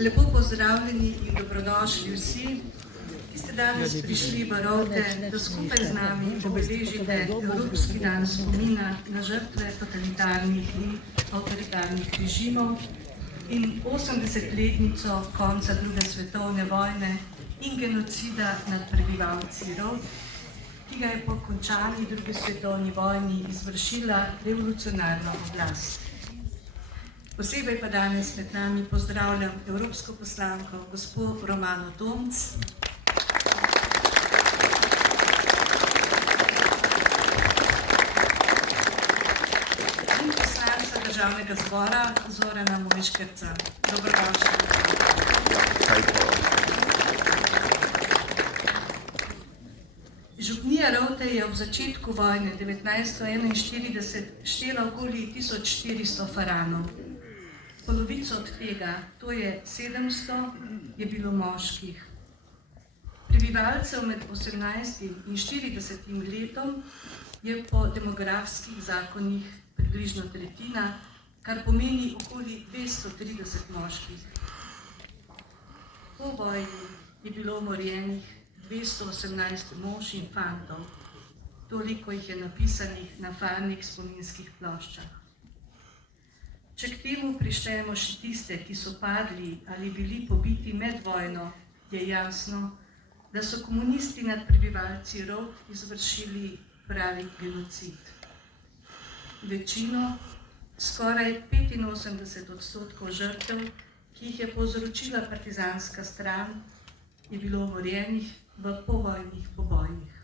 Lepo pozdravljeni in dobrodošli vsi, ki ste danes prišli v Rovte, da skupaj z nami obeležite Evropski dan spomina na žrtve totalitarnih in avtoritarnih režimov in 80-letnico konca druge svetovne vojne in genocida nad prebivalci Rovt, ki ga je po končani drugi svetovni vojni izvršila revolucionarna oblast. Posebej pa danes med nami pozdravljam evropsko poslanko gospo Romano Tomc, in poslanca Državnega zbora Zorana Mojškerca. Dobrodošli. Župnija Rovte je ob začetku vojne 1941 štela okoli 1400 faranov. Polovico od tega, to je 700, je bilo moških. Prebivalcev med 18 in 40 letom je po demografskih zakonih približno tretjina, kar pomeni okoli 230 moških. Po vojni je bilo umorjenih 218 mož in fantov, toliko jih je napisanih na farnih spominskih ploščah. Če k temu prištejemo še tiste, ki so padli ali bili pobiti med vojno, je jasno, da so komunisti nad prebivalci Rovt izvršili pravi genocid. Večino, skoraj 85% žrtev, ki jih je povzročila partizanska stran, je bilo umorjenih v povojnih pobojih.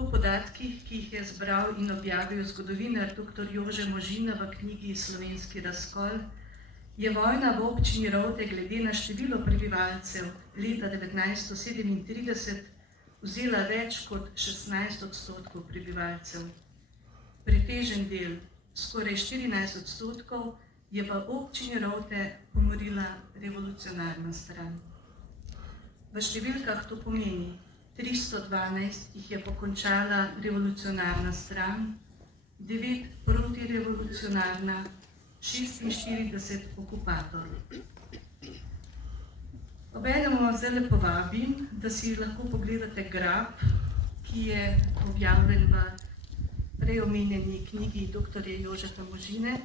Po podatkih, ki jih je zbral in objavil zgodovinar dr. Jože Možina v knjigi Slovenski razkol, je vojna v občini Rovte glede na število prebivalcev leta 1937 vzela več kot 16% prebivalcev. Pretežen del, skoraj 14%, je v občini Rovte pomorila revolucionarna stran. V številkah to pomeni 312 jih je pokončala revolucionarna stran, 9 protirevolucionarna, 46 okupator. Obenem vas zdaj povabim, da si lahko pogledate graf, ki je objavljen v prej omenjeni knjigi dr. Jožeta Možine,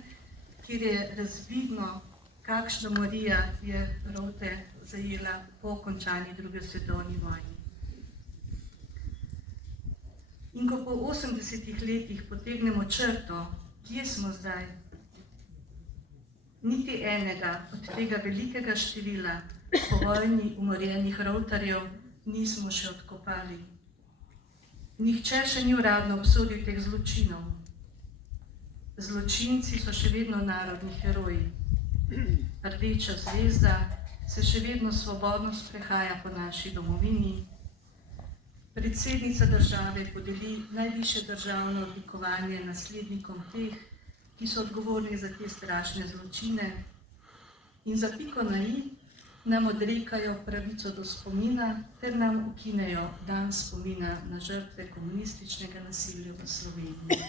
kjer je razvidno, kakšna morija je Rovte zajela po končani druge svetovni vojni. In ko po 80 letih potegnemo črto, kje smo zdaj? Niti enega od tega velikega števila po vojni umorjenih Rovtarjev nismo še odkopali. Nihče še ni uradno obsodil teh zločinov. Zločinci so še vedno narodni heroji. Rdeča zvezda se še vedno svobodno sprehaja po naši domovini. Predsednica države podeli najvišje državno odlikovanje naslednikom teh, ki so odgovorni za te strašne zločine, in za piko na i nam odrekajo pravico do spomina ter nam ukinejo dan spomina na žrtve komunističnega nasilja v Sloveniji.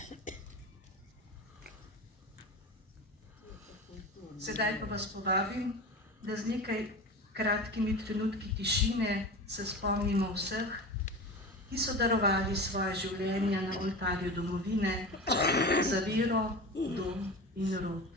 Sedaj pa vas povabim, da z nekaj kratkimi trenutki tišine se spomnimo vseh, ki so darovali svoje življenja na oltarju domovine za vero, dom in rod.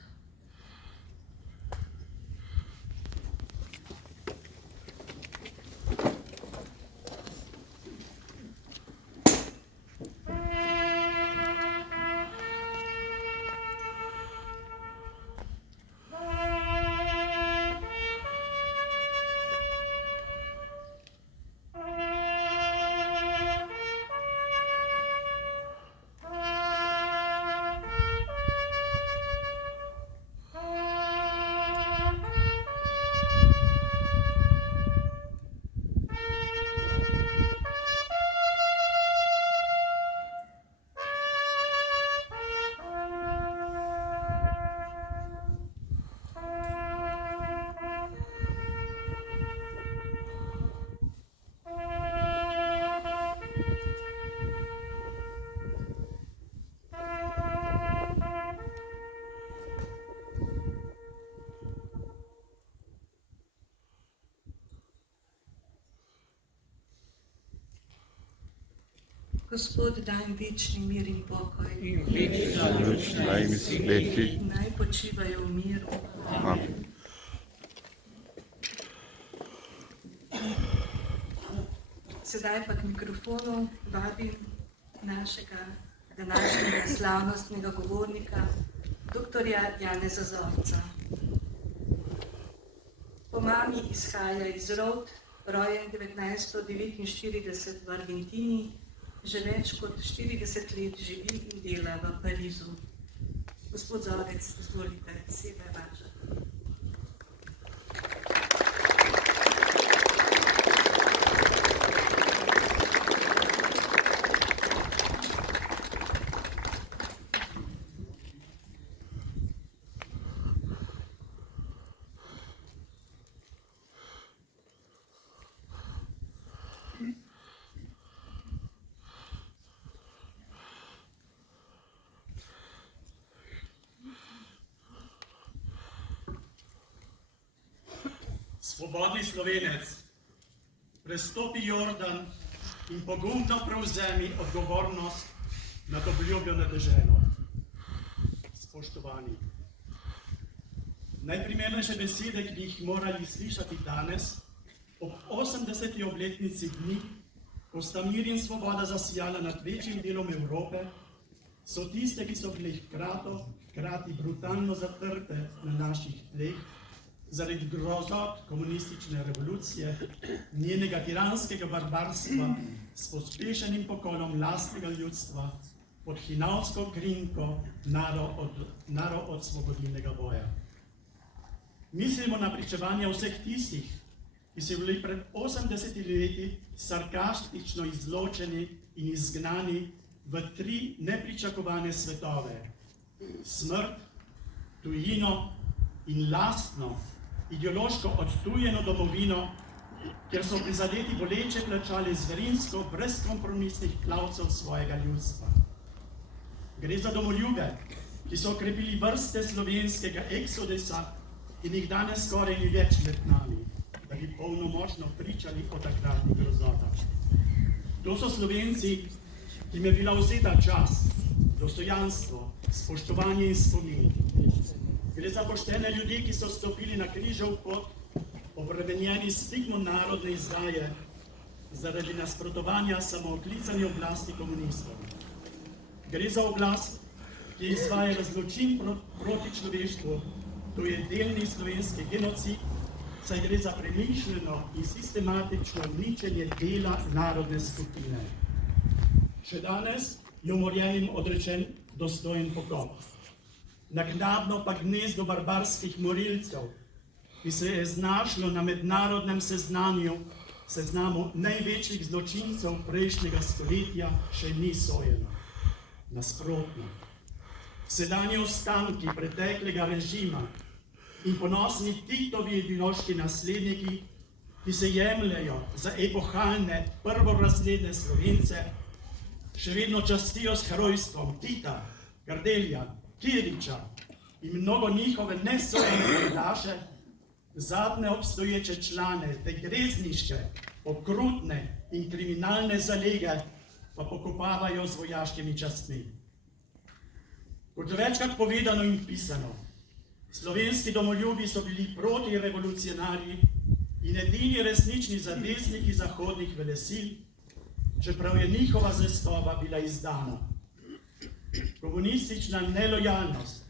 Gospod, daj jim večni mir in pokoj. Naj jim sveti. Naj počivajo v miru. Amen. Sedaj pa k mikrofonu vabim našega današnjega slavnostnega govornika, doktorja Janeza Zorca. Po mami izhaja iz Rod, rojen 1949 v Argentini, že več kot 40 let živi in dela v Parizu. Gospod Zorec, izvolite, beseda je vaša. Svobodni Slovenec, prestopi Jordan in pogumno prevzemi odgovornost nad obljubljeno deželo. Spoštovani, najprimernejše besede, ki bi jih morali slišati danes, ob 80. obletnici dni, ko sta mir in svoboda zasijala nad večjim delom Evrope, so tiste, ki so bile hkrati brutalno zatrte na naših tleh, zaradi grozot komunistične revolucije, njenega tiranskega barbarstva s pospešenim pokolom lastnega ljudstva pod hinavsko krinko narodosvobodilnega boja. Mislimo na pričevanja vseh tistih, ki so bili pred 80 leti sarkastično izločeni in izgnani v 3 nepričakovane svetove: smrt, tujino in lastno, ideološko odtujeno domovino, kjer so prizadeti boleče plačali zverinsko brezkompromisnih klavcev svojega ljudstva. Gre za domoljube, ki so okrepili vrste slovenskega eksodusa in jih danes skoraj ni več med nami, da bi polnomočno pričali o takratnih grozotah. To so Slovenci, ki jim je bila vzeta čast, dostojanstvo, spoštovanje in spomin. Gre za poštene ljudi, ki so stopili na križev pot, obremenjeni stigmo narodne izdaje zaradi nasprotovanja samooklicani oblasti komunistov. Gre za oblast, ki je izvajala zločin proti človeštvu, to je delni slovenski genocid, saj gre za premišljeno in sistematično uničenje dela narodne skupine. Še danes je umorjenim odrečen dostojen pokop. Naknadno pa gnezdo barbarskih morilcev, ki se je znašlo na mednarodnem seznamu največjih zločincev prejšnjega stoletja, še ni sojeno. Nasprotno, sedanji ostanki preteklega režima in ponosni Titovi ideološki nasledniki, ki se jemljejo za epohalne prvorazredne Slovence, še vedno častijo s herojstvom Tita, Kardelja, Kiriča in mnogo njihove nesojene pajdaše, zadnje obstoječe člane te grezniške, okrutne in kriminalne zalege pa pokopavajo z vojaškimi častmi. Kot večkrat povedano in pisano, slovenski domoljubi so bili protirevolucionarji in edini resnični zavezniki zahodnih velesil, čeprav je njihova zvestoba bila izdana. Komunistična nelojalnost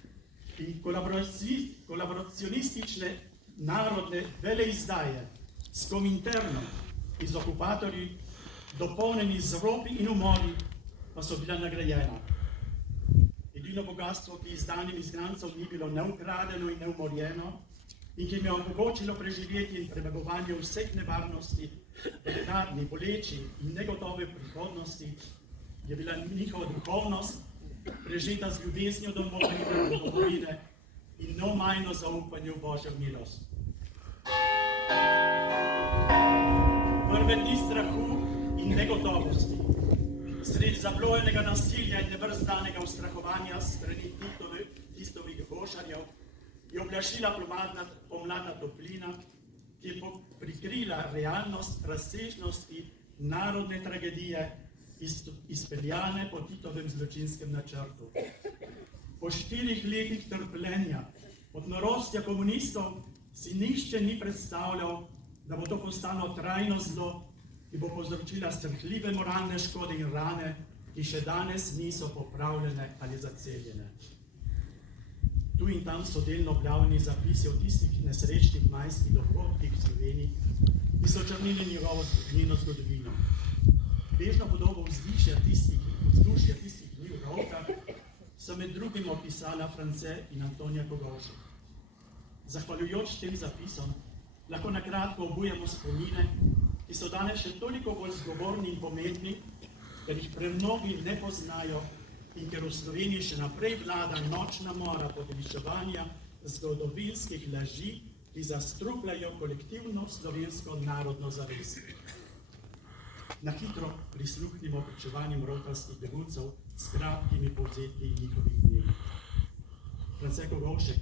in kolaboracionistične narodne veleizdaje s Kominternom in z okupatorji, dopolnjeni z ropi in umori, pa so bila nagrajena. Edino bogatstvo, ki izdanim izgnancov ni bilo neukradeno in neumorjeno in ki jim je omogočilo preživetje in premagovanje vseh nevarnosti v nenadni, boleči in negotove prihodnosti, je bila njihova duhovnost, prežeta z ljubeznijo do domovine in neomajno zaupanje v Božjo milost. Prve dni strahu in negotovosti, sredi zablojenega nasilja in nebrzdanega ustrahovanja strani Tistovih gošarjev, je oblašila pomladna toplina, ki je prikrila realnost razsežnosti narodne tragedije izpeljane po Titovem zločinskem načrtu. Po 4 letih trpljenja od norostja komunistov si nihče ni predstavljal, da bo to postalo trajno zlo, ki bo povzročila strhljive moralne škode in rane, ki še danes niso popravljene ali zaceljene. Tu in tam so delno objavljeni zapisi o tistih nesrečnih majskih dogodkih v Sloveniji, ki so črnili njeno zgodovino. Bežno podobo vzdušja tistih dni v Rovtah so med drugim opisala France in Antonija Kogovšek. Zahvaljujoč tem zapisom lahko na kratko obujemo spomine, ki so danes še toliko bolj zgovorni in pomembni, ker jih premnogi ne poznajo in ker v Sloveniji še naprej vlada nočna mora podeličevanja zgodovinskih laži, ki zastrupljajo kolektivno slovensko narodno zavest. Na hitro prisluhnimo pričevanjem rovtarskih beguncev s kratkimi povzetki njihovih dnev. France Kogovšek,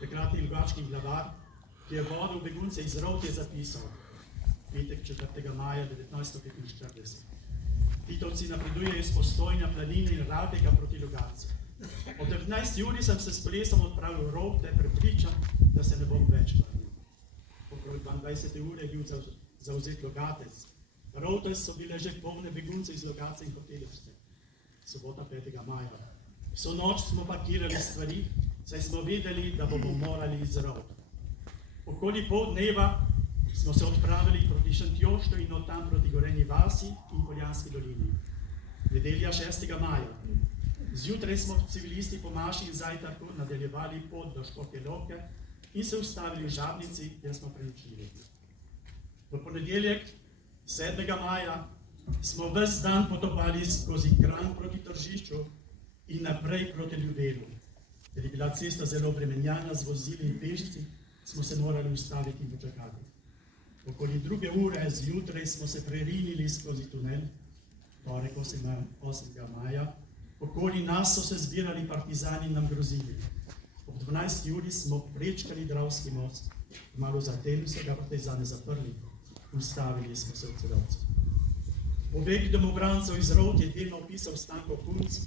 takratni lugački glavar, ki je vodil begunce iz Rovt, je zapisal petek 4. maja 1945. Titovci napredujejo iz Postojna, Planine in Rabega proti Logatcu. Ob 19. uri sem se s kolesom odpravil v Rovte, prepričan, da se ne bom več vrnil. Okrog 22. ure je bil zavzet Logatec. Rovte so bile že polne begunce iz Logatca in Hotelevce. Sobota 5. maja. Vso noč smo parkirali stvari, saj smo vedeli, da bomo morali iz Rovt. Okoli pol dneva smo se odpravili proti Šentjoštu in od tam proti Gorenji vasi in Poljanski dolini. Nedelja 6. maja. Zjutraj smo civilisti po maši in zajtrku nadaljevali pot do Škofje Loke in se ustavili v Žabnici, kjer smo prenočili. V ponedeljek 7. maja smo ves dan potopali skozi Kranj proti Tržišču in naprej proti Ljubelu. Ker je bila cesta zelo obremenjena z vozili in pešci, smo se morali ustaviti in počakati. Okoli 2. ure zjutraj smo se prerinili skozi tunel, torek 8. maja. Okoli nas so se zbirali partizani in nam grozili. Ob 12. uri smo prečkali Dravski most, malo zatem so ga partizani zaprli. Ustavili smo se v Celovcu. Pobeg domobrancev iz Rovt je delno opisal Stanko Kunc,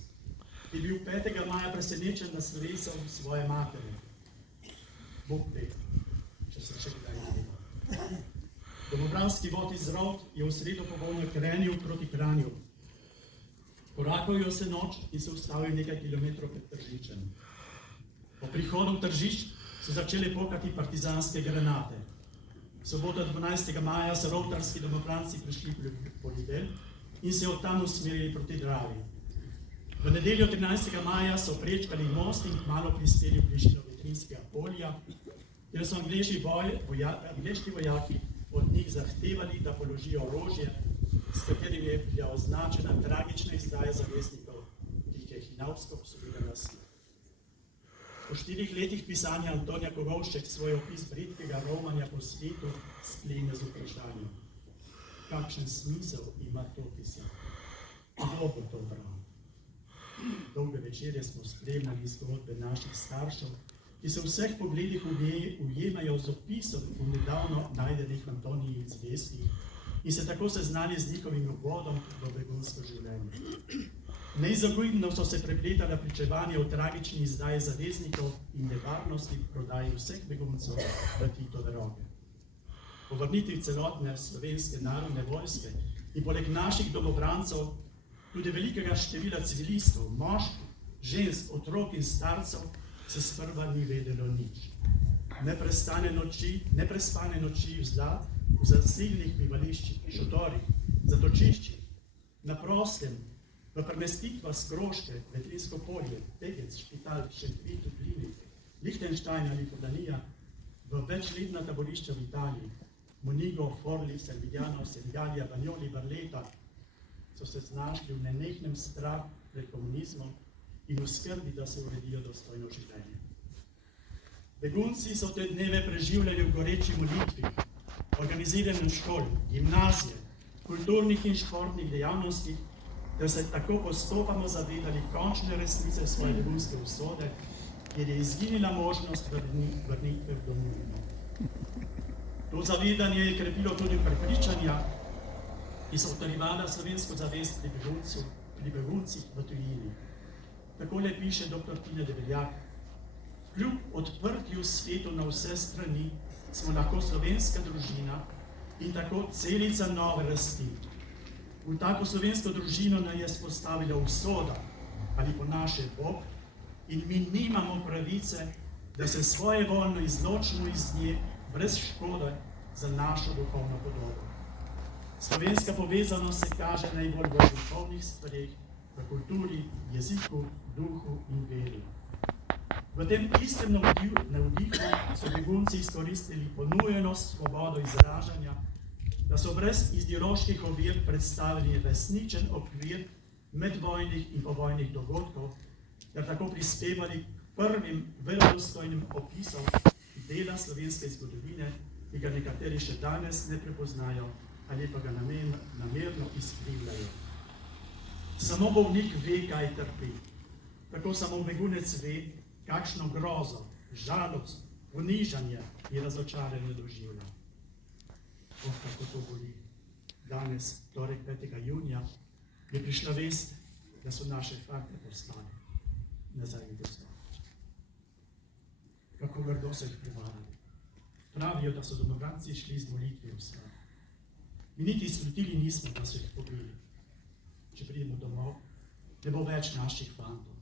ki je bil 5. maja presenečen nad slovesom svoje matere. Bog ve, če se še kdaj izgleda. Domobranski vod iz Rovt je v sredo povoljo krenil proti Kranju. Korakal je vse noč in se ustavil nekaj kilometrov pred Tržičem. Po prihodu v Tržič so začeli pokati partizanske granate. Sobota 12. maja so rovtarski domobranci prišli po Lidel in se od tam usmerili proti Dravi. V nedeljo 13. maja so prečkali most in kmalu prispeli v bližino Vetrinskega polja, kjer so angleški vojaki od njih zahtevali, da položijo orožje, s katerim je bila označena tragična izdaja zaveznikov, ki jih je hinavsko obsodila na smrt. Po 4 letih pisanja Antonija Kogovšek svoj opis bridkega romanja po svetu sklene z vprašanjem. Kakšen smisel ima to pisanje? Kdo bo to bral? Dolge večerje smo spremljali zgodbe naših staršev, ki se v vseh pogledih ujemajo z opisom v nedavno najdenih Antonijevih zvezkih in se tako seznali z njihovim uvodom v begunsko življenje. Neizogibno so se prepletala pričevanja o tragični izdaji zaveznikov in nevarnosti prodaji vseh beguncev v Titove roke. Po vrnitvi celotne slovenske narodne vojske in poleg naših domobrancev tudi velikega števila civilistov, moških, žensk, otrok in starcev se sprva ni vedelo nič. Neprespane noči v zasilnih bivališčih, šotorih, zatočiščih, na prostem, v premestitvah Skroške, Vetrinsko polje, Pegec, Špital, Šentvid, Tuplini, Lichtenstein ali Podanija, v večletna taborišča v Italiji, Monigo, Forli, Servigliano, Senigalija, Bagnoli, Barletta, so se znašli v nenehnem strahu pred komunizmom in v skrbi, da se uredijo dostojno življenje. Begunci so te dneve preživljali v goreči molitvi, organiziranju škol, gimnazije, kulturnih in športnih dejavnostih, ter se tako postopamo zavedali končne resnice svoje begunske usode, kjer je izginila možnost vrnitve v domovino. To zavedanje je krepilo tudi prepričanja, ki so utrjevala slovensko zavest pri beguncih v tujini. Takole piše dr. Tina Debeljak: kljub odprtju svetu na vse strani smo lahko slovenska družina in tako celica nove rasti. V tako slovensko družino nas je spostavila usoda ali po naše Bog in mi nimamo pravice, da se svojevoljno izločimo iz nje brez škode za našo duhovno podobo. Slovenska povezanost se kaže najbolj v duhovnih stvareh, v kulturi, jeziku, duhu in veri. V tem istem navdihu so begunci izkoristili ponujenost svobodo izražanja, da so brez ideoloških ovir predstavili resničen okvir medvojnih in povojnih dogodkov, ter tako prispevali k prvim verodostojnim opisom dela slovenske zgodovine, ki ga nekateri še danes ne prepoznajo ali pa ga namerno izkrivljajo. Samo bolnik ve, kaj trpi. Tako samo begunec ve, kakšno grozo, žalost, ponižanje in razočaranje doživlja. Kako to boli. Danes, torek 5. junija, je prišla vest, da so naše fante postali nazaj v dostop. Kako grdo so jih prevarali. Pravijo, da so domobranci šli z molitve v svet. In niti slutili nismo, da so jih pobili. Če pridemo domov, ne bo več naših fantov.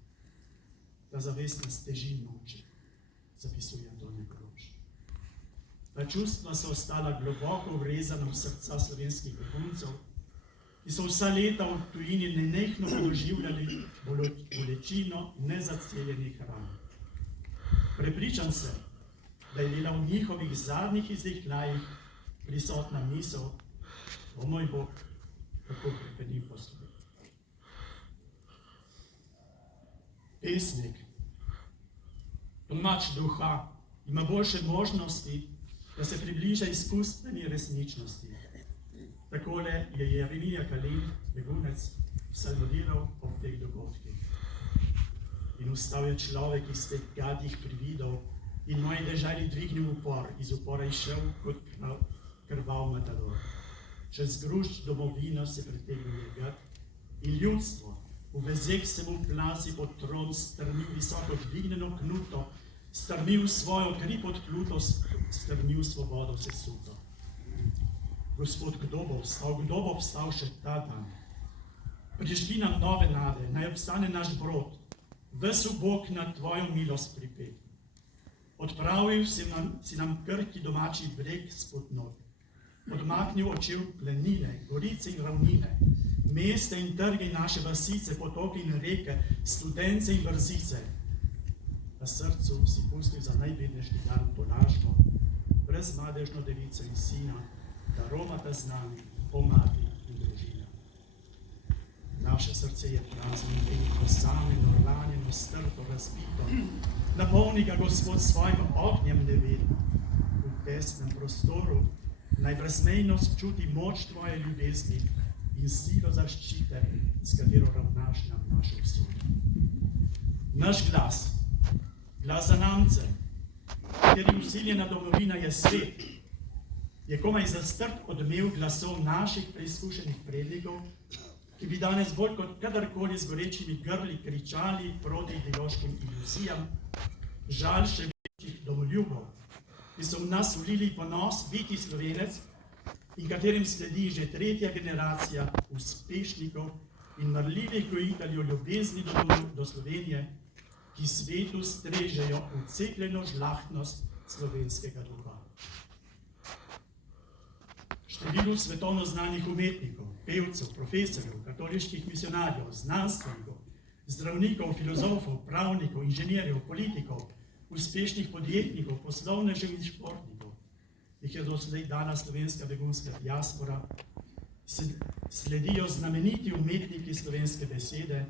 Ta zavest nas teži in muči, zapisuje Antonij Koroš. Ta čustva so ostala globoko vrezana v srca slovenskih beguncev, ki so vsa leta v tujini nenehno doživljali bolečino nezaceljenih ran. Prepričan sem, da je bila v njihovih zadnjih izdihljajih prisotna misel: o moj Bog, kako prepenim posluh. Pesnik, tolmač duha, ima boljše možnosti, da se približa izkustveni resničnosti. Takole je Jeremija Kalin, begunec, psalmodiral ob teh dogodkih. In vstal je človek iz teh gadih prividov in moji deželi dvignil upor, iz upora izšel kot krvav matador. Čez grušč domovino se pretegnil gad in ljudstvo v vezek se mu plazi pod tron, strmil visoko dvigneno knuto, strmil svojo kri pod pluto, strmil svobodo sesuto. Gospod, kdo bo vstal še ta dan? Prižgi nam nove nade, naj obstane naš brod, ves Bog na tvojo milost pripet. Odpravil si nam krhki domači breg spod nog, odmaknil očel plenine, gorice in ravnine, mesta in trge naše vasice, potoke in reke, studence in vrzice. Na srcu si pustil za najbednejši dan tolažbo, brezmadežno devico in sina, da romata z nami, o mati in družina. Naše srce je prazno in veliko, osamljeno, ranjeno, strto, razbito. Napolni ga Gospod svojim ognjem nevedno. V tesnem prostoru naj brezmejnost čuti moč tvoje ljubezni in silo zaščite, s katero ravnaš nam našo usodo. Naš glas, glas zanamce, kateri usiljena domovina je svet, je komaj zastrt odmev glasov naših preizkušenih prednikov, ki bi danes bolj kot kadarkoli z gorečimi grli kričali proti ideološkim iluzijam, žal še večjih domoljubov, ki so v nas vlili ponos biti Slovenec in katerim sledi že tretja generacija uspešnikov in marljivih gojiteljev ljubezni do Slovenije, ki svetu strežejo ucepljeno žlahtnost slovenskega duha. Številu svetovno znanih umetnikov, pevcev, profesorjev, katoliških misionarjev, znanstvenikov, zdravnikov, filozofov, pravnikov, inženirjev, politikov, uspešnih podjetnikov, poslovnežev in športnikov, jih je doslej dala slovenska begunska diaspora, sledijo znameniti umetniki slovenske besede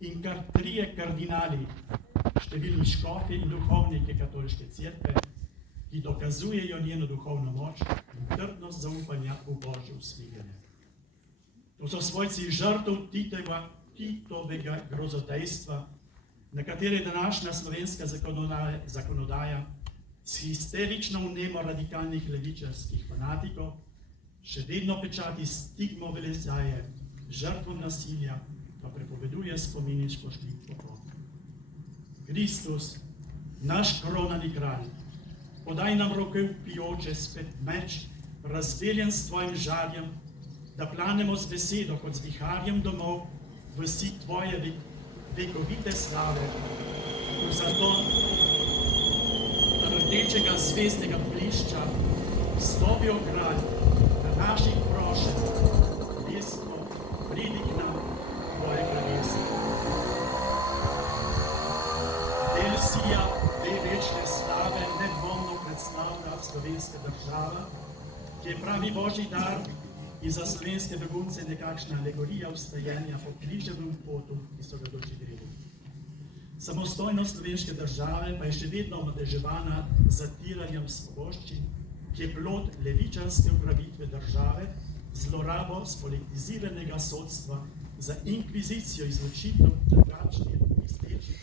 in kar 3 kardinali, številni škofi in duhovniki katoliške cerkve, ki dokazujejo njeno duhovno moč in trdnost zaupanja v Božje usmiljenje. To so svojci žrtev Titovega grozodejstva, na katere je današnja slovenska zakonodaja s histerično vnemo radikalnih levičarskih fanatikov, še vedno pečati stigmo velezaje, žrtvom nasilja, pa prepoveduje spomin in spoštljiv pokop. Kristus, naš kronani kralj, podaj nam roke vpijoče spet meč, razveljen s tvojim žarjem, da planemo z besedo kot z viharjem domov v sit tvoje vekovite slave, v zaton rdečega zvezdnega blišča, slovijo kralj, na naših prošenj, ljudstvo, pridi k nam tvoje kraljestvo. Del sija te večne slave nedvomno predstavlja slovenska država, ki je pravi božji dar in za slovenske begunce nekakšna alegorija vstajenja po križevem potu, ki so ga doživeli. Samostojnost slovenske države pa je še vedno omadeževana z zatiranjem svoboščin, ki je plod levičarske upravitve države, zlorabo spolitiziranega sodstva za inkvizicijo izločitev drugačnih mistečih,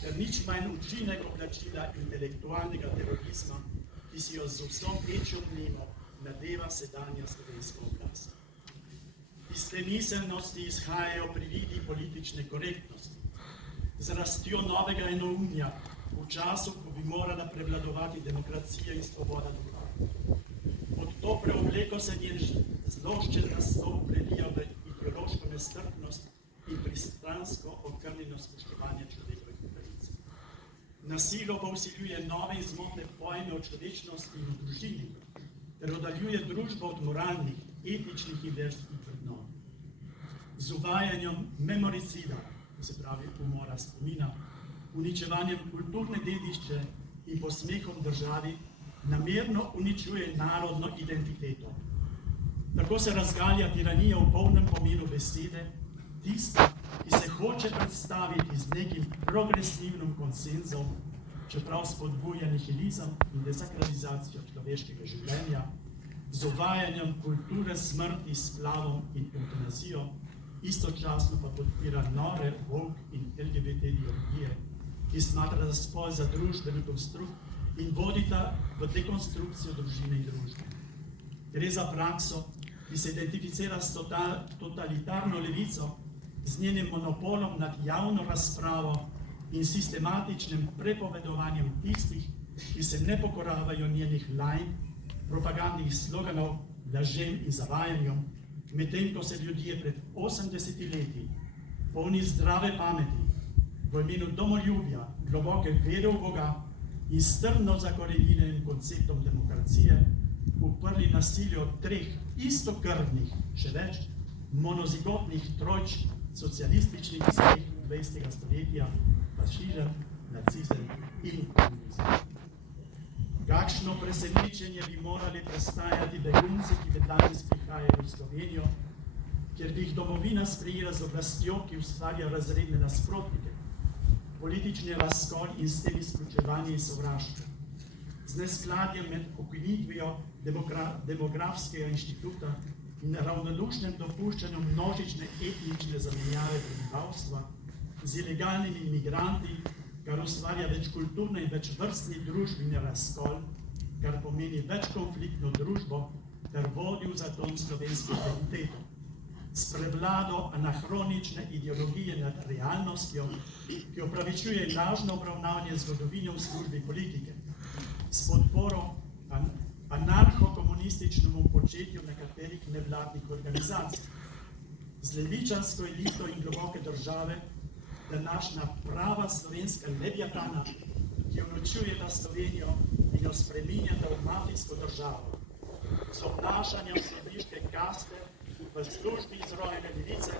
ter nič manj učinek oblačila intelektualnega terorizma, ki si jo z vso večjo mnemo nadeva sedanja slovenska oblast. Iz te miselnosti izhajajo prividi politične korektnosti, z rastjo novega enoumja v času, ko bi morala prevladovati demokracija in svoboda duha. Pod to preobleko se njen zloščen naslov prelija v ideološko nestrpnost in pristransko okrnjeno spoštovanje človekovih pravic. Nasilo pa vsiljuje nove in zmotne pojme o človečnosti in o družini, ter oddaljuje družbo od moralnih, etičnih in verskih vrednot. Z uvajanjem memoricida, to se pravi umora spomina, uničevanjem kulturne dedišče in posmehom državi, namerno uničuje narodno identiteto. Tako se razgalja tiranija v polnem pomenu besede, tista, ki se hoče predstaviti z nekim progresivnim konsenzom, čeprav spodbuja nihilizem in desakralizacijo človeškega življenja, z uvajanjem kulture smrti s splavom in eutanazijo, istočasno pa podpira nove woke in LGBT ideologije, ki smatra za spol za družbeni konstrukt in vodita v dekonstrukcijo družine in družbe. Gre za prakso, ki se identificira s totalitarno levico, z njenim monopolom nad javno razpravo in sistematičnim prepovedovanjem tistih, ki se ne pokoravajo njenih lajn, propagandnih sloganov, lažem in zavajanjem, medtem ko se ljudje pred 80 leti, polni zdrave pameti, v imenu domoljubja, globoke vere v Boga in strmno zakorenjenim konceptom demokracije, uprli nasilju treh istokrvnih, še več, monozigotnih trojč socialističnih vseh 20. stoletja, fašizem, nacizem in komunizem. Kakšno presenečenje bi morali prestajati begunci, ki danes prihajajo v Slovenijo, ker bi jih domovina sprejela z oblastjo, ki ustvarja razredne nasprotnike, politični razkol in s tem izključevanje in sovraštvo. Z neskladjem med ukinitvijo demografskega inštituta in ravnodušnem dopuščanjem množične etnične zamenjave prebivalstva, z ilegalnimi imigranti, kar ustvarja večkulturno in večvrstni družbeni razkol, kar pomeni večkonfliktno družbo, ter vodi v zaton slovensko identiteto. S prevlado anahronične ideologije nad realnostjo, ki opravičuje lažno obravnavanje zgodovine v službi politike, s podporo anarcho-komunističnemu početju nekaterih nevladnih organizacij, z levičarsko elito in globoke države, današnja prava slovenska leviatana, ki uničujeta Slovenijo in jo spreminjata v mafijsko državo, z obnašanjem sodniške kaste v službi izrojene levice,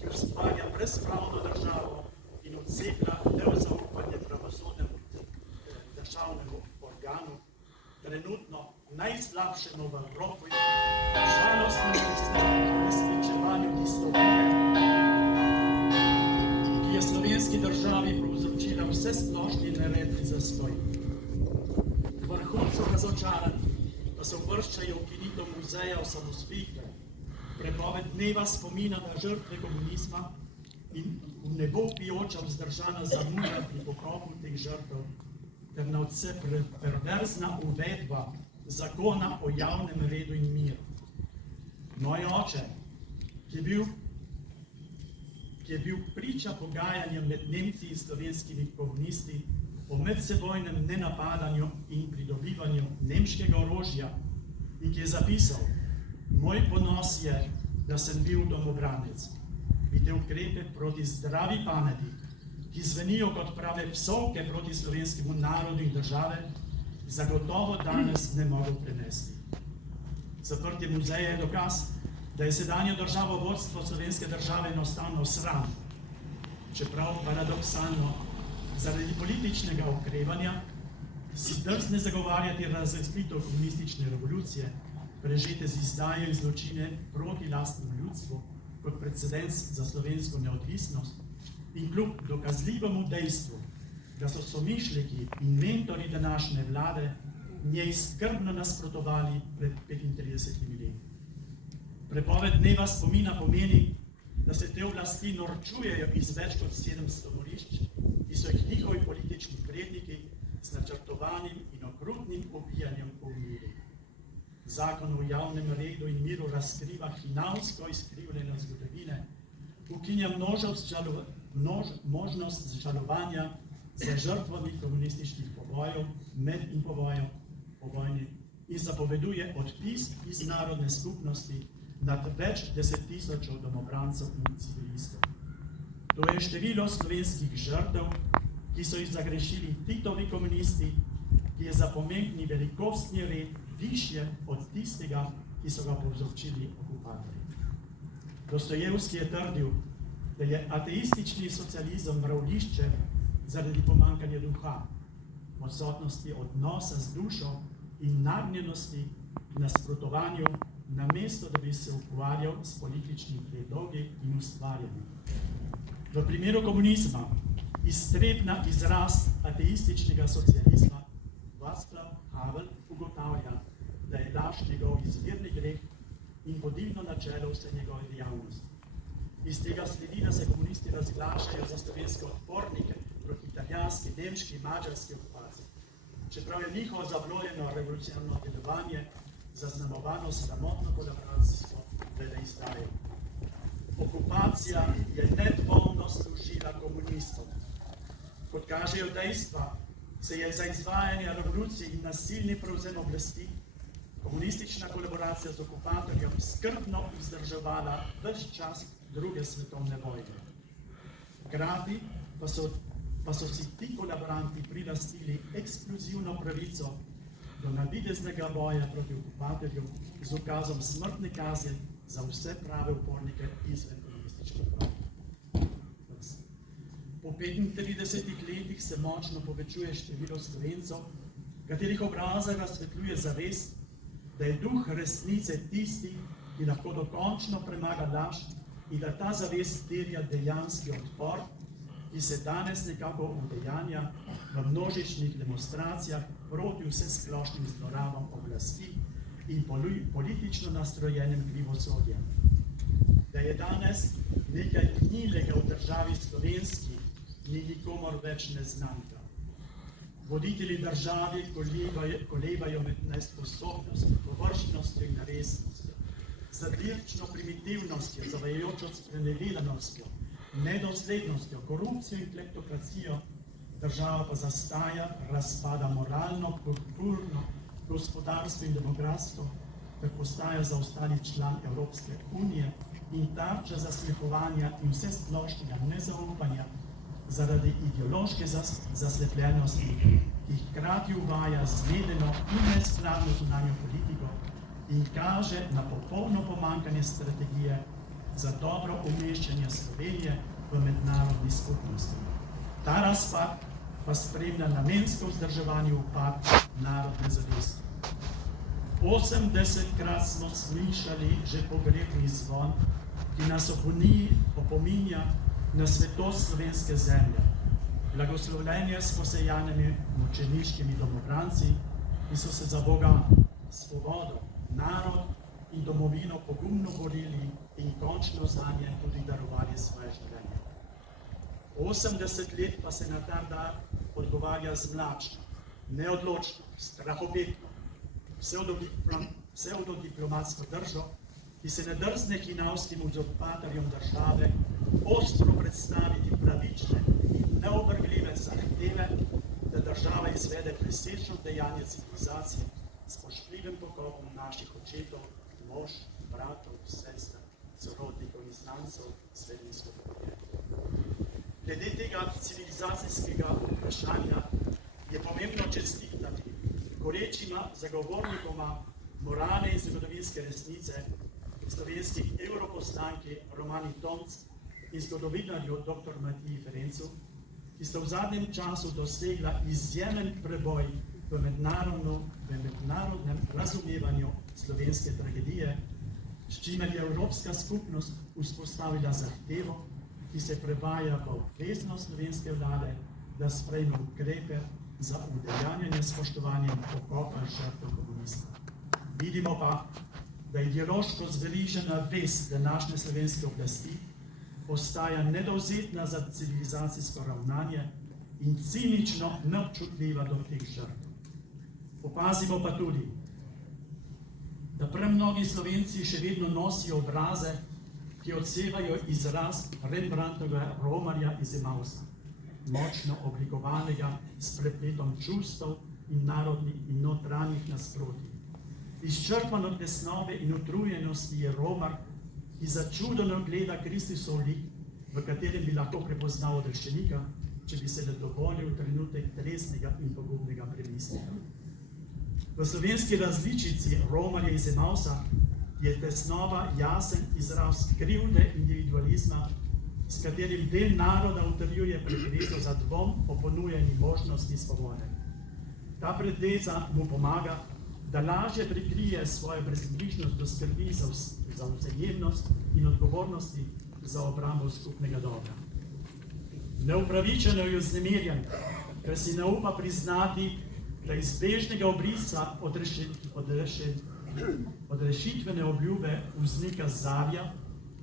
ki ustvarja brezpravno državo in odseplja nezaupanje pravosodnemu državnemu organu, trenutno najslabšemu v Evropi, žalostnemu uresničevanju distopije, ki je slovenski državi povzročila vse splošni nered in zastoj. V vrhuncu razočarani pa se uvrščajo ukinitev muzeja osamosvojitve, prepoved dneva spomina na žrtve komunizma in v nebo vpijoča vzdržana zamuda pri pokopu teh žrtev, ter nadvse perverzna uvedba zakona o javnem redu in miru, Moj oče, ki je bil priča pogajanjem med Nemci in slovenskimi komunisti o medsebojnem nenapadanju in pridobivanju nemškega orožja in ki je zapisal: moj ponos je, da sem bil domobranec. Bi te ukrepe proti zdravi pameti, ki zvenijo kot prave psovke proti slovenskemu narodu in države, zagotovo danes ne mogel prenesti. Zaprtje muzeja je dokaz, da je sedanje državovodstvo slovenske države enostavno sram, čeprav paradoksalno, zaradi političnega okrevanja si drzne zagovarjati razglasitev komunistične revolucije, prežete z izdajo in zločine proti lastnemu ljudstvu, kot precedens za slovensko neodvisnost in kljub dokazljivemu dejstvu, da so somišljiki in mentori današnje vlade njej skrbno nasprotovali pred 35 leti. Prepoved dneva spomina pomeni, da se te oblasti norčujejo iz več kot 700 morišč, ki so jih njihovi politični predniki z načrtovanim in okrutnim ubijanjem umili. Zakon o javnem redu in miru razkriva hinavsko izkrivljeno zgodovine, ukinja možnost žalovanja za žrtvami komunističnih pobojev, med in po vojni in zapoveduje odpis iz narodne skupnosti nad več 10.000 domobrancev in civilistov. To je število slovenskih žrtev, ki so jih zagrešili Titovi komunisti, ki je za pomembni velikostni red višje od tistega, ki so ga povzročili okupatorji. Dostojevski je trdil, da je ateistični socializem mravljišče zaradi pomanjkanja duha, odsotnosti odnosa z dušo in nagnjenosti nasprotovanju, namesto da bi se ukvarjal s političnimi predlogi in ustvarjanjem. V primeru komunizma iztrebna izraz ateističnega socializma Václav Havel ugotavlja, da je laž njegov izvirni greh in vodilno načelo vse njegove dejavnosti. Iz tega sledi, da se komunisti razglašajo za slovenske odpornike proti italijanski, nemški in mađarski okupaciji, čeprav je njihovo zablojeno revolucionarno delovanje zaznamovano sramotno kolaboracijsko veleizdajo. Okupacija je nedvomno služila komunistom. Kot kažejo dejstva, se je za izvajanje revolucije in nasilni prevzem oblasti komunistična kolaboracija z okupatorjem skrbno vzdrževala ves čas druge svetovne vojne. Hkrati pa so si ti kolaboranti prilastili ekskluzivno pravico do navideznega boja proti okupatorju z ukazom smrtne kazni za vse prave upornike izven komunističnih vojn. Po 35 letih se močno povečuje število Slovencev, katerih obraze razsvetljuje zavest, da je duh resnice tisti, ki lahko dokončno premaga laž in da ta zavest terja dejanski odpor, ki se danes nekako udejanja v množičnih demonstracijah proti vsesplošnim zlorabam oblasti in politično nastrojenem krivosodjem. Da je danes nekaj gnilega v državi slovenski, ni nikomor več neznanka. Voditelji državi kolebajo med nesposobnostjo, površnostjo in resnostjo, zadirčno primitivnostjo, zavajajočo sprenevedanostjo, nedoslednostjo, korupcijo in kleptokracijo, država pa zastaja, razpada moralno, kulturno, gospodarstvo in demografsko, ter postaja zaostali član Evropske unije in tarča zasmehovanja in vsesplošnega nezaupanja zaradi ideološke zaslepljenosti, ki hkrati uvaja zmedeno in neskladno zunanjo politiko in kaže na popolno pomanjkanje strategije za dobro umeščanje Slovenije v mednarodni skupnosti. Ta razpad pa spremlja namensko vzdrževanje upad narodne zavesti. 80-krat smo slišali že pogrebni zvon, ki nas opominja na svetost slovenske zemlje, blagoslovljenje s posejanimi mučeniškimi domobranci, ki so se za Boga, svobodo, narod in domovino pogumno borili in končno zanje tudi darovali svoje življenje. 80 let pa se na ta dan odgovarja z mlačno, neodločno, strahopetno, pseudodiplomatsko držo, ki se ne drzne hinavskim uzurpatorjem države ostro predstaviti pravične in neovrgljive zahteve, da država izvede presečno dejanje civilizacije s spoštljivim pokopom naših očetov, mož, bratov, sester, sorodnikov in znancev slovenskega porekla. Glede tega civilizacijskega vprašanja je pomembno čestitati gorečima zagovornikoma moralne in zgodovinske resnice, slovenskih evroposlanki Romani Tomc in zgodovinarju dr. Matiji Ferencu, ki sta v zadnjem času dosegla izjemen preboj v mednarodnem razumevanju slovenske tragedije, s čimer je Evropska skupnost vzpostavila zahtevo, ki se prevaja v obveznost slovenske vlade, da sprejme ukrepe za udejanjanje spoštovanja pokopa žrtev komunizma. Vidimo pa, da ideološko zveližena vest današnje slovenske oblasti ostaja nedovzetna za civilizacijsko ravnanje in cinično neobčutljiva do teh žrtev. Opazimo pa tudi, da premnogi Slovenci še vedno nosijo obraze, ki odsevajo izraz Rembrandtovega romarja iz Emausa, močno oblikovanega s prepletom čustev in narodnih in notranjih nasprotij. Izčrpan od tesnobe in utrujenosti je romar, ki začudeno gleda Kristusov lik, v katerem bi lahko prepoznal odrešenika, če bi se le dovolil trenutek resnega in pogubnega premisleka. V slovenski različici romarja iz Emausa je tesnoba jasen izraz krivde individualizma, s katerim del naroda utrjuje pretvezo za dvom o ponujeni možnosti svobode. Ta preteza mu pomaga, da lažje prikrije svojo brezbrižnost do skrbi za vzajemnost in odgovornosti za obrambo skupnega dobra. Neupravičeno je vznemirjen, ker si ne upa priznati, da izbežnega obrisa odrešitvene obljube vznika zavja,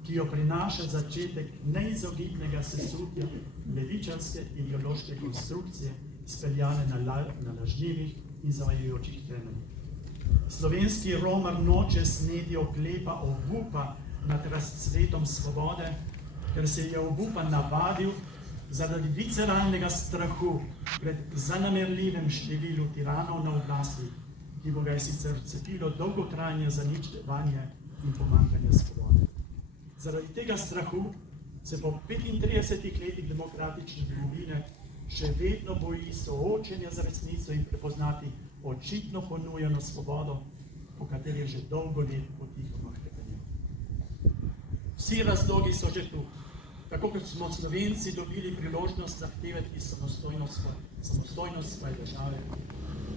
ki jo prinaša začetek neizogibnega sesutja levičarske ideološke konstrukcije, speljane na lažnivih in zavajajočih temeljih. Slovenski romar noče sneti oklepa obupa nad razcvetom svobode, ker se je obupa navadil zaradi visceralnega strahu pred zanemarljivim številu tiranov na oblasti, ki bo ga je sicer vcepilo dolgotrajne zaničevanje in pomanjkanje svobode. Zaradi tega strahu se po 35 letih demokratične domovine še vedno boji soočenja z resnico in prepoznati očitno ponujeno svobodo, po kateri je že dolgo let potihoma hlepenil. Vsi razlogi so že tu. Tako kot smo Slovenci dobili priložnost zahtevati samostojnost svoje države.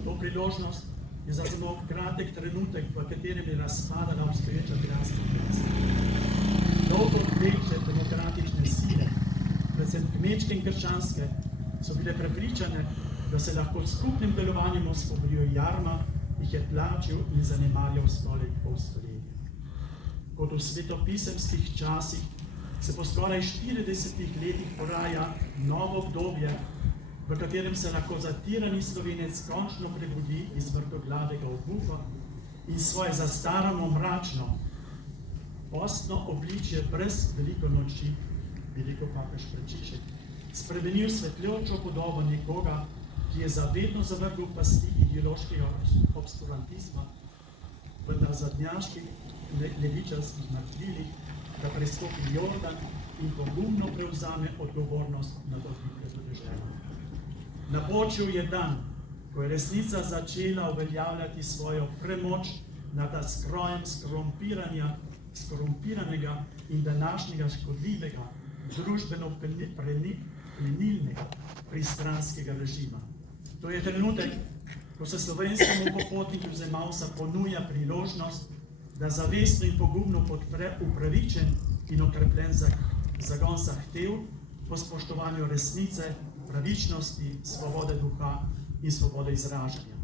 To priložnost je za samo kratek trenutek, v katerem je razpadala obstoječa piranska oblast. Dolgo vleče demokratične sile, predvsem kmečke in krščanske, so bile prepričane, da se lahko s skupnim delovanjem osvobodijo jarma, jih je tlačil in zanemarjal skoraj pol stoletja. Kot v svetopisemskih časih se po skoraj 40 letih poraja novo obdobje, v katerem se lahko zatirani Slovenec končno prebudi iz vrtoglavega obupa in svoje zastarano mračno, postno obličje brez veliko noči, veliko papež Frančišek, spremenil svetljočo podobo nekoga, ki je zavedno zavrgel pasti ideološkega obskurantizma v nazadnjaških levičarskih mrtvilih, da prestopi Jordan in pogumno prevzame odgovornost nad odličjo deželo. Napočil je dan, ko je resnica začela uveljavljati svojo premoč nad skrojem skorumpiranega in današnjega škodljivega, družbeno plenilnega pristranskega režima. To je trenutek, ko se slovenskemu popotniku z Emausa ponuja priložnost, da zavestno in pogumno podpre upravičen in okrepljen zagon zahtev po spoštovanju resnice, pravičnosti, svobode duha in svobode izražanja.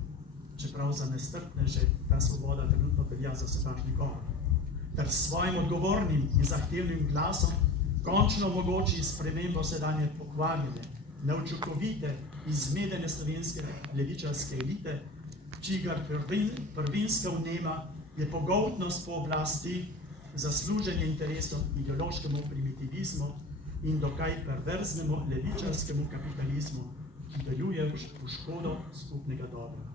Čeprav za nestrpneže ta svoboda trenutno velja za sovražni govor. Ter s svojim odgovornim in zahtevnim glasom končno omogoči spremembo sedanje pokvarjene, neučinkovite, izmedene slovenske levičarske elite, čigar prvinska vnema je pogoltnost po oblasti za služenje interesom ideološkemu primitivizmu in dokaj perverznemu levičarskemu kapitalizmu, ki deluje v škodo skupnega dobra.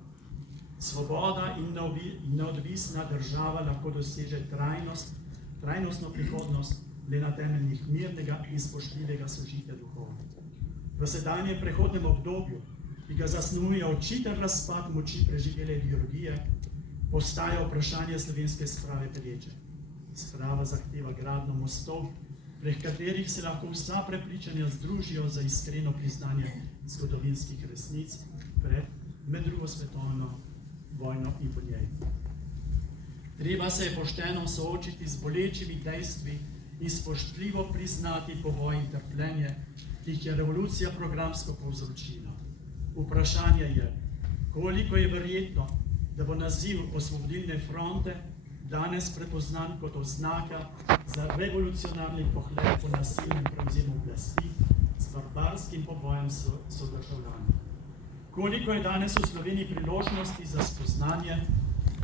Svoboda in neodvisna država lahko doseže trajnostno prihodnost le na temeljih mirnega in spoštljivega sožitja duhov. V sedanjem prehodnem obdobju, ki ga zasnuje očiten razpad moči preživele ideologije, postaja vprašanje slovenske sprave pereče. Sprava zahteva gradnjo mostov, prek katerih se lahko vsa prepričanja združijo za iskreno priznanje zgodovinskih resnic med drugo svetovno vojno in po njej. Treba se je pošteno soočiti z bolečimi dejstvi in spoštljivo priznati povoj in trpljenje, ki jih je revolucija programsko povzročila. Vprašanje je, koliko je verjetno, da bo naziv Osvobodilne fronte danes prepoznan kot oznaka za revolucionarni pohled po nasilnem prevzemu oblasti s barbarskim pobojem sodržavljanov. Koliko je danes v Sloveniji priložnosti za spoznanje,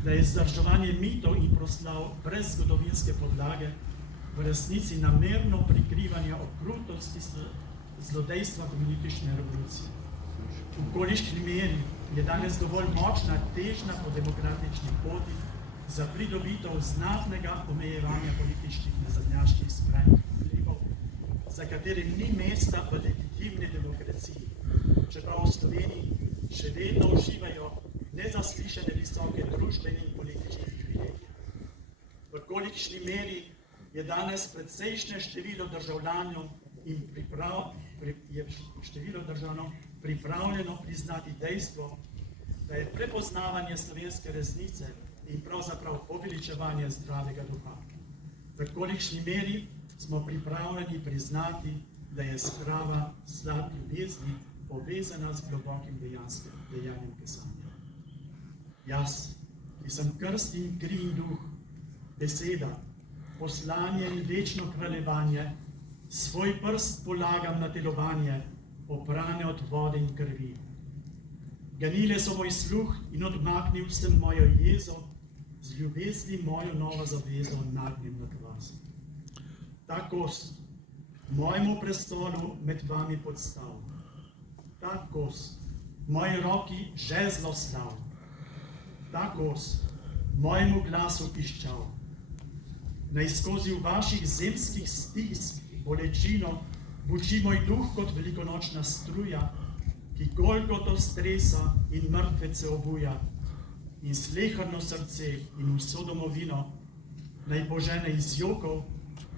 da je vzdrževanje mitov in proslav brez zgodovinske podlage v resnici namerno prikrivanje okrutosti zlodejstva komunistične revolucije. V kolikšni meri je danes dovolj močna težnja po demokratični poti za pridobitev znatnega omejevanja političnih nazadnjaških skrajnih vplivov, za katerim ni mesta v legitimni demokraciji, čeprav v Sloveniji še vedno uživajo nezaslišane visoke družbene in politične privilegije. V kolikšni meri je danes precejšnje število državljanov pripravljeno priznati dejstvo, da je prepoznavanje slovenske resnice in pravzaprav poveličevanje zdravega duha. V kolikšni meri smo pripravljeni priznati, da je sprava slab ljubezni povezana z globokim dejanjem pisanja. Jaz, ki sem krst in kri in duh, beseda, poslanje in večno kraljevanje, svoj prst polagam na telovanje, oprane od vode in krvi. Ganile so moj sluh in odmaknil sem mojo jezo, z ljubezni mojo novo zavezo nagnem nad vas. Ta kost mojemu prestolu med vami podstal, ta kost moji roki žezlo slav, ta kost mojemu glasu piščal. Naj skozi v vaših zemskih stisk bolečino buči moj duh kot velikonočna struja, ki Golgoto stresa in mrtvece obuja, in sleherno srce in vso domovino naj požene iz jokov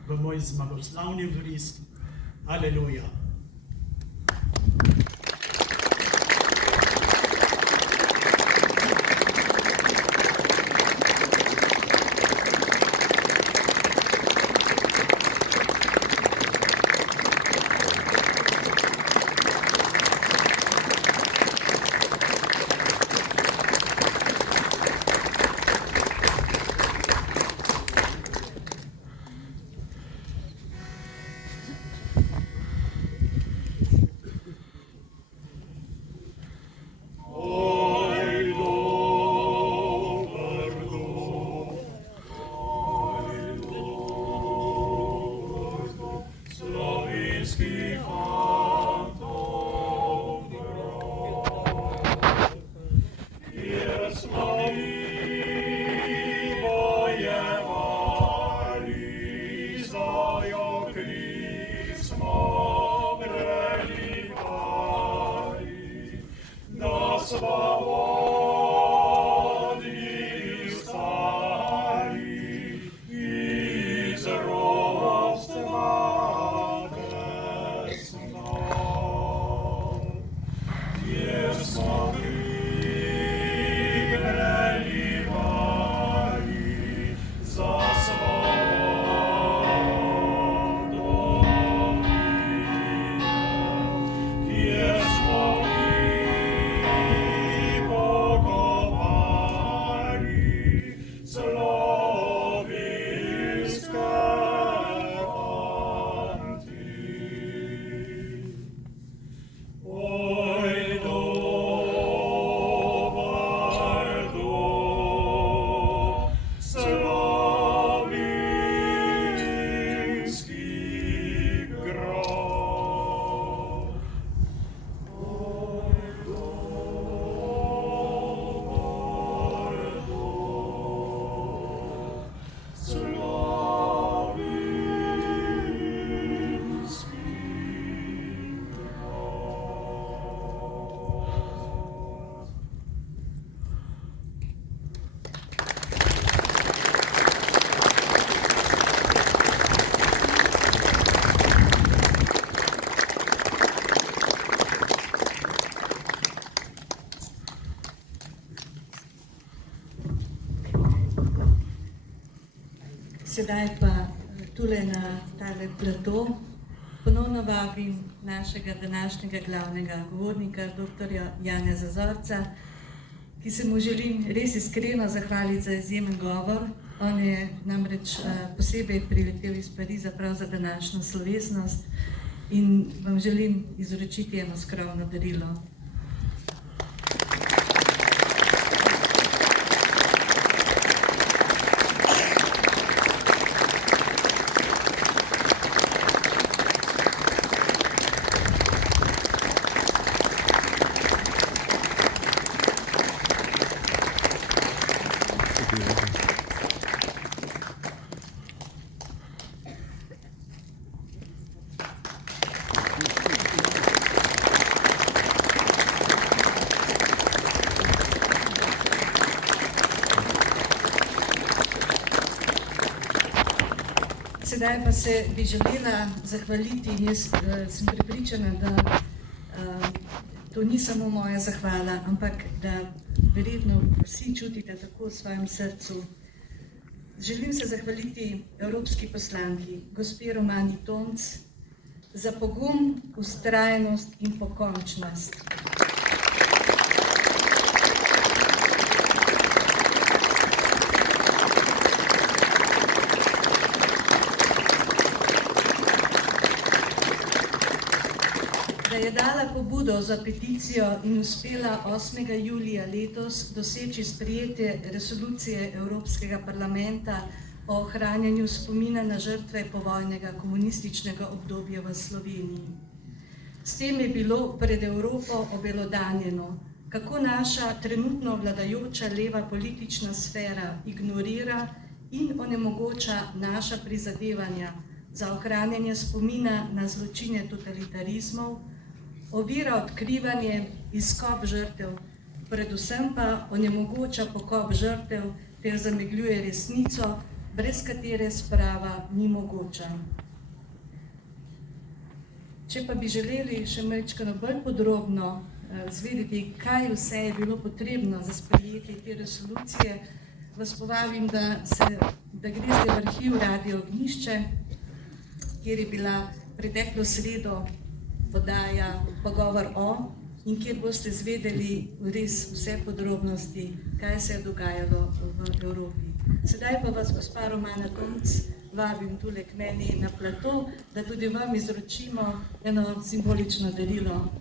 v moj zmagoslavni vrisk. Aleluja! Sedaj pa tule na tale plato ponovno vabim našega današnjega glavnega govornika, dr. Janeza Zorca, ki se mu želim res iskreno zahvaliti za izjemen govor. On je namreč posebej priletel iz Pariza prav za današnjo slovesnost in vam želim izročiti eno skromno darilo. Sedaj pa se bi želela zahvaliti in jaz sem prepričana, da to ni samo moja zahvala, ampak da verjetno vsi čutite tako v svojem srcu. Želim se zahvaliti evropski poslanki, gospe Romani Tomc, za pogum, vztrajnost in pokončnost. Da je dala pobudo za peticijo in uspela 8. julija letos doseči sprejetje resolucije Evropskega parlamenta o ohranjanju spomina na žrtve povojnega komunističnega obdobja v Sloveniji. S tem je bilo pred Evropo obelodanjeno, kako naša trenutno vladajoča leva politična sfera ignorira in onemogoča naša prizadevanja za ohranjanje spomina na zločine totalitarizmov, ovira odkrivanje, izkop žrtev, predvsem pa onemogoča pokop žrtev ter zamegljuje resnico, brez katere sprava ni mogoča. Če pa bi želeli še malo bolj podrobno zvedeti, kaj vse je bilo potrebno za sprejetje te resolucije, vas povabim, da greste v arhiv Radio Ognjišče, kjer je bila preteklo sredo podaja Pogovor o in kjer boste zvedeli res vse podrobnosti, kaj se je dogajalo v Evropi. Sedaj pa vas, gospa Romana Tomc, vabim tule k meni na plato, da tudi vam izročimo eno simbolično darilo.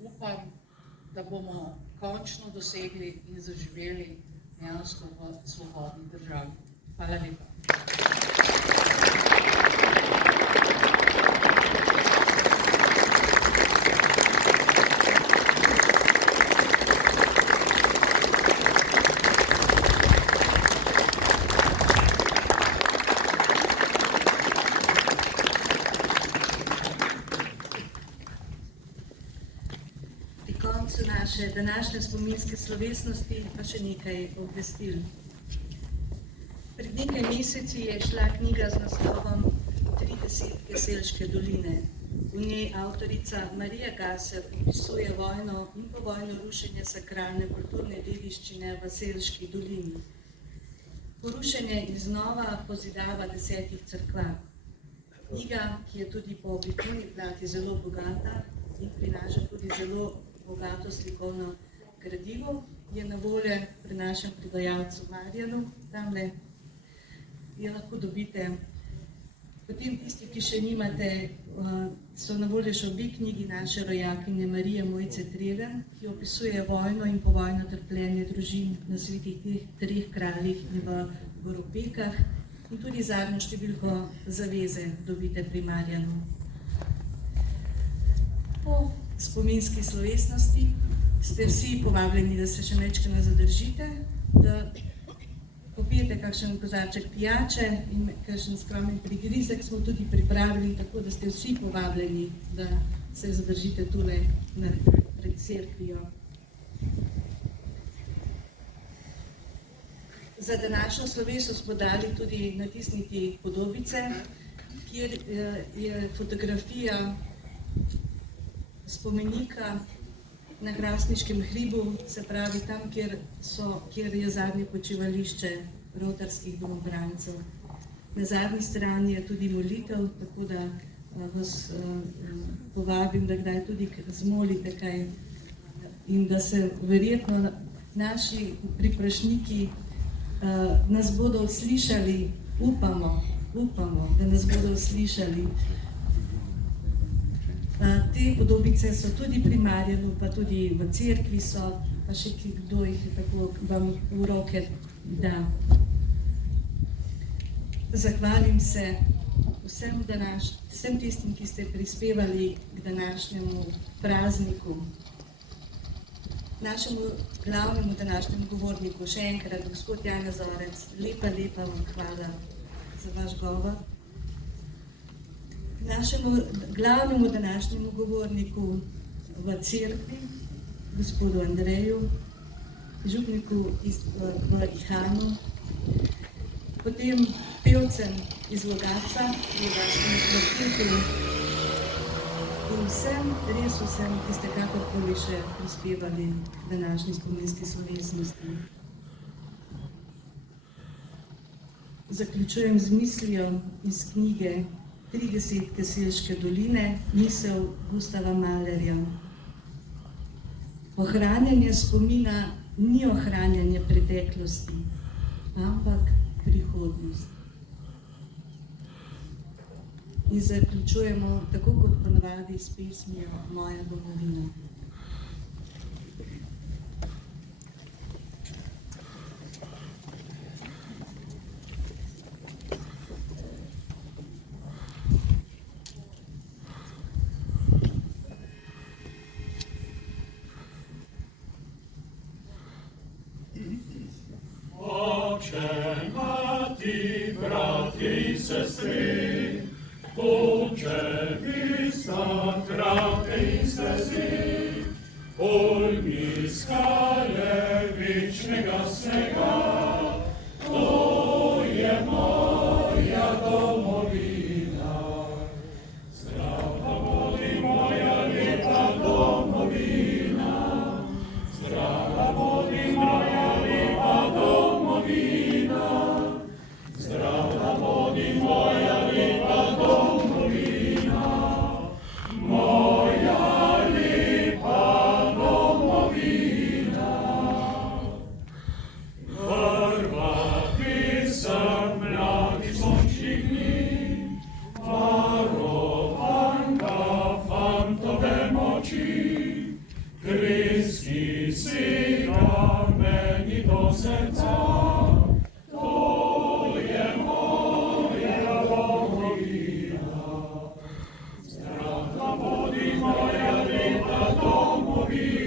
Upam, da bomo končno dosegli in zaživeli dejansko v svobodni državi. Hvala lepa. Naše današnje spominske slovesnosti pa še nekaj obvestil. Pred nekaj meseci je šla knjiga z naslovom 30 Selške doline. V njej avtorica Marija Gasser opisuje vojno in povojno rušenje sakralne kulturne dediščine v Selški dolini. Porušenje iznova pozidava 10 cerkva. Knjiga, ki je tudi po oblikovni plati zelo bogata in prinaša tudi zelo bogato slikovno gradivo, je na voljo pri našem predajalcu Marjanu, tamle je lahko dobite. Potem tisti, ki še nimate, so na voljo še obe knjigi naše rojakinje Marije Mojce Treven, ki opisuje vojno in povojno trpljenje družin na svetih treh kraljih in v Goropekah, in tudi zadnjo številko Zaveze dobite pri Marjanu. Po spominski slovesnosti ste vsi povabljeni, da se še nekaj zadržite, da popijete kakšen kozarček pijače in kakšen skromen prigrizek smo tudi pripravili, tako da ste vsi povabljeni, da se zadržite tule pred cerkvijo. Za današnjo slovesnost smo dali tudi natisniti podobice, kjer je fotografija spomenika na Hrastniškem hribu, se pravi tam, kjer je zadnje počivališče rotarskih domobrancev. Na zadnji strani je tudi molitev, tako da vas povabim, da kdaj tudi zmolite kaj in da se verjetno naši priprašniki nas bodo slišali, upamo, da nas bodo slišali. Te podobice so tudi pri Marjanu, pa tudi v cerkvi so, pa še kdo jih je tako vam v roke da. Zahvalim se vsem tistim, ki ste prispevali k današnjemu prazniku. Našemu glavnemu današnjemu govorniku, še enkrat, gospod Janez Zorec, lepa vam hvala za vaš govor. Našemu glavnemu današnjemu govorniku v cerkvi, gospodu Andreju, župniku v Ihanu, potem pevcem iz Logatca, Logatskemu kvartetu in vsem, res vsem, ki ste kakorkoli še prispevali današnji spominski slovesnosti. Zaključujem z mislijo iz knjige 30 Selške doline, misel Gustava Mahlerja. Ohranjanje spomina ni ohranjanje preteklosti, ampak prihodnost. In zaključujemo tako kot ponavadi s pesmijo Moja domovina. Oče, mati, bratje i sestry, Oče, mi trate i stezi, ujmi skale wiecznego snega, to je moja domowina. Zdrawa bądź moja lipa domowina, zdrawa bądź moja lipa domowina, zdrawa bądź moja lipa domowina, moja lipa domowina. Chorwaty sam mladi sąsiedni, warowanka fantowe moci, kryski syka meni do serca, to je moja domowina. Zdrawa bądź moja lipa domowina.